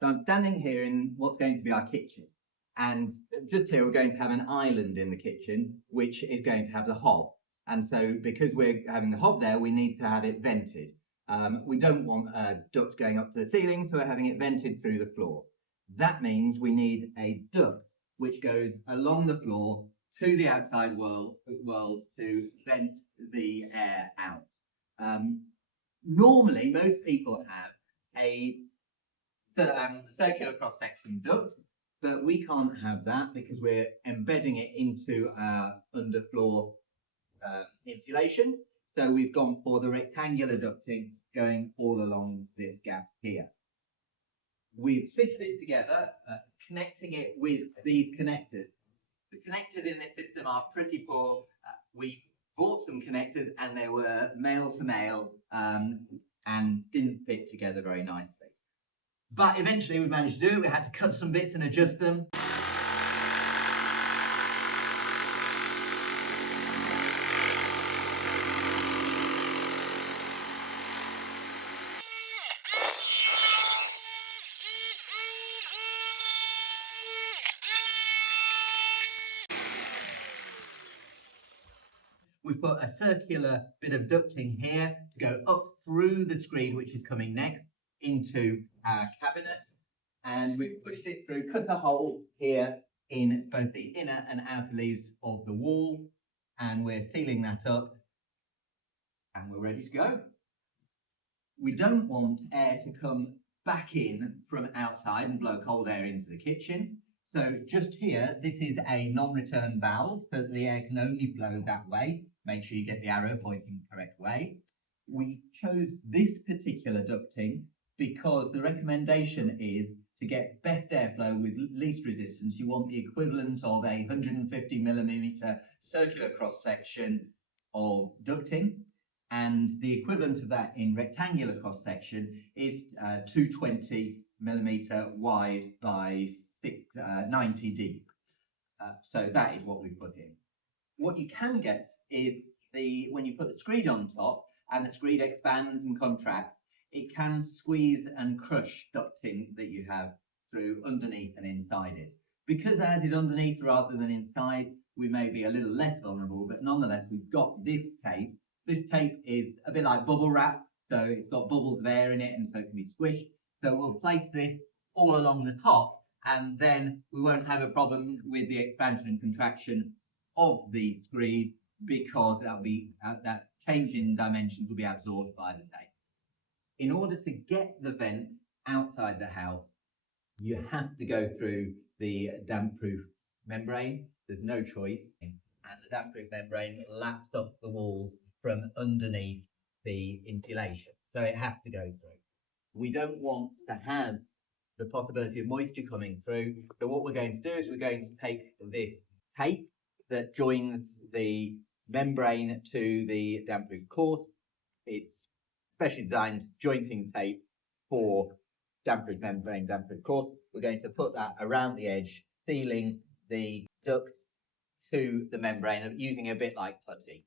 So I'm standing here in what's going to be our kitchen. And just here, we're going to have an island in the kitchen, which is going to have the hob. And so because we're having the hob there, we need to have it vented. We don't want a duct going up to the ceiling, so we're having it vented through the floor. That means we need a duct which goes along the floor to the outside world to vent the air out. Normally, most people have a circular cross-section duct, but we can't have that because we're embedding it into our underfloor insulation. So we've gone for the rectangular ducting going all along this gap here. We've fitted it together, connecting it with these connectors. The connectors in this system are pretty poor. We bought some connectors and they were male to male and didn't fit together very nicely. But eventually we managed to do it. We had to cut some bits and adjust them. We've put a circular bit of ducting here to go up through the screed, which is coming next, into our cabinet. And we've pushed it through, cut a hole here in both the inner and outer leaves of the wall. And we're sealing that up. And we're ready to go. We don't want air to come back in from outside and blow cold air into the kitchen. So just here, this is a non-return valve, so that the air can only blow that way. Make sure you get the arrow pointing the correct way. We chose this particular ducting because the recommendation is to get best airflow with least resistance. You want the equivalent of a 150mm circular cross-section of ducting. And the equivalent of that in rectangular cross-section is 220mm wide by 90 deep. So that is what we put in. What you can get is when you put the screed on top and the screed expands and contracts, it can squeeze and crush ducting that you have through underneath and inside it. Because ours is underneath rather than inside, we may be a little less vulnerable, but nonetheless, we've got this tape. This tape is a bit like bubble wrap, so it's got bubbles of air in it and so it can be squished. So we'll place this all along the top and then we won't have a problem with the expansion and contraction of the screed because that change in dimensions will be absorbed by the tape. In order to get the vent outside the house, you have to go through the damp-proof membrane. There's no choice. And the damp-proof membrane laps up the walls from underneath the insulation. So it has to go through. We don't want to have the possibility of moisture coming through. So what we're going to do is we're going to take this tape that joins the membrane to the damp-proof course. It's specially designed jointing tape for damp-proof membrane, damp-proof course. We're going to put that around the edge, sealing the duct to the membrane, using a bit like putty.